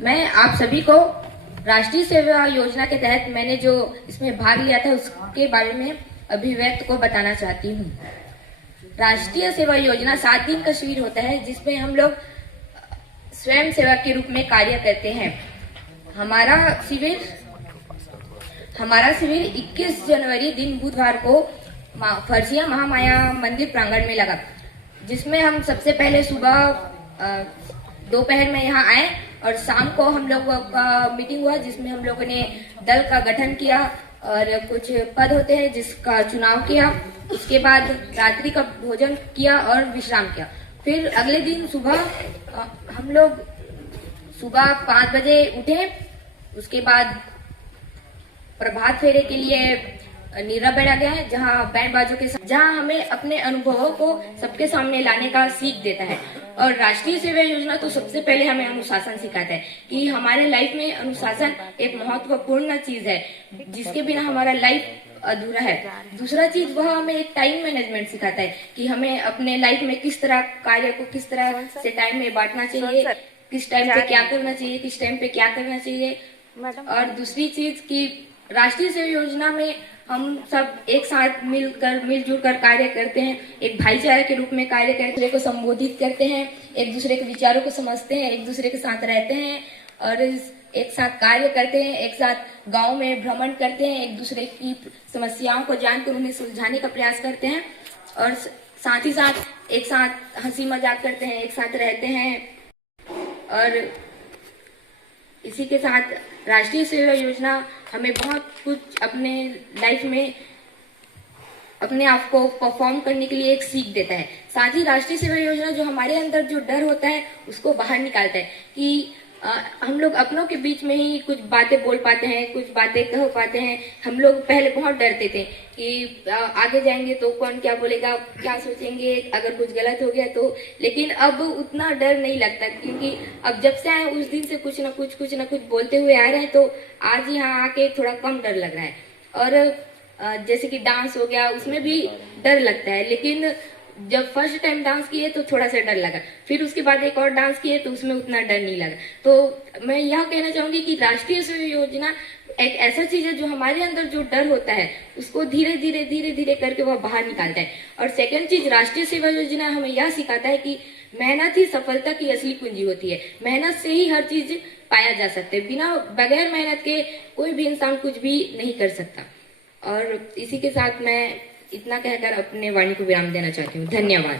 मैं आप सभी को राष्ट्रीय सेवा योजना के तहत मैंने जो इसमें भाग लिया था उसके बारे में अभिव्यक्त को बताना चाहती हूँ। राष्ट्रीय सेवा योजना 7 दिन का शिविर होता है जिसमें हम लोग स्वयं सेवक के रूप में कार्य करते हैं। हमारा शिविर 21 जनवरी दिन बुधवार को फर्जिया महामाया मंदिर प्रांगण में लगा, जिसमें हम सबसे पहले सुबह दोपहर में यहाँ आए और शाम को हम लोगों का मीटिंग हुआ जिसमें हम लोगों ने दल का गठन किया और कुछ पद होते हैं जिसका चुनाव किया। उसके बाद रात्रि का भोजन किया और विश्राम किया। फिर अगले दिन सुबह हम लोग सुबह 5 बजे उठे। उसके बाद प्रभात फेरे के लिए नीरा बैठा गया है जहाँ बैंड बाजों के साथ, जहाँ हमें अपने अनुभवों को सबके सामने लाने का सीख देता है। और राष्ट्रीय सेवा योजना तो सबसे पहले हमें अनुशासन सिखाता है कि हमारे लाइफ में अनुशासन एक महत्वपूर्ण चीज है जिसके बिना हमारा लाइफ अधूरा है। दूसरा चीज वह हमें एक टाइम मैनेजमेंट सिखाता है कि हमें अपने लाइफ में किस तरह कार्य को किस तरह से टाइम में बांटना चाहिए, किस टाइम पे क्या करना चाहिए, किस टाइम पे क्या करना चाहिए। और दूसरी चीज की राष्ट्रीय सेवा योजना में हम सब एक साथ मिलजुल कर कार्य करते हैं, एक भाईचारे के रूप में कार्य करते हैं, एक दूसरे को संबोधित करते हैं, एक दूसरे के विचारों को समझते हैं, एक दूसरे के साथ रहते हैं और एक साथ कार्य करते हैं, एक साथ गांव में भ्रमण करते हैं, एक दूसरे की समस्याओं को जानकर उन्हें सुलझाने का प्रयास करते हैं और साथ ही साथ एक साथ हंसी मजाक करते हैं, एक साथ रहते हैं। और इसी के साथ राष्ट्रीय सेवा योजना हमें बहुत कुछ अपने लाइफ में अपने आप को परफॉर्म करने के लिए एक सीख देता है। साथ ही राष्ट्रीय सेवा योजना जो हमारे अंदर जो डर होता है उसको बाहर निकालता है कि हम लोग अपनों के बीच में ही कुछ बातें बोल पाते हैं, कुछ बातें कह पाते हैं। हम लोग पहले बहुत डरते थे कि आगे जाएंगे तो कौन क्या बोलेगा, क्या सोचेंगे, अगर कुछ गलत हो गया तो। लेकिन अब उतना डर नहीं लगता क्योंकि अब जब से आए उस दिन से कुछ ना कुछ बोलते हुए आ रहे हैं, तो आज यहाँ आके थोड़ा कम डर लग रहा है। और जैसे कि डांस हो गया उसमें भी डर लगता है, लेकिन जब फर्स्ट टाइम डांस किए तो थोड़ा सा डर लगा, फिर उसके बाद एक और डांस किए तो उसमें उतना डर नहीं लगा। तो मैं यह कहना चाहूंगी कि राष्ट्रीय सेवा योजना एक ऐसा चीज है जो हमारे अंदर जो डर होता है उसको धीरे धीरे करके वह बाहर निकालता है। और सेकंड चीज, राष्ट्रीय सेवा योजना हमें यह सिखाता है कि मेहनत ही सफलता की असली कुंजी होती है। मेहनत से ही हर चीज पाया जा सकता है, बगैर मेहनत के कोई भी इंसान कुछ भी नहीं कर सकता। और इसी के साथ मैं इतना कहकर अपने वाणी को विराम देना चाहती हूँ। धन्यवाद।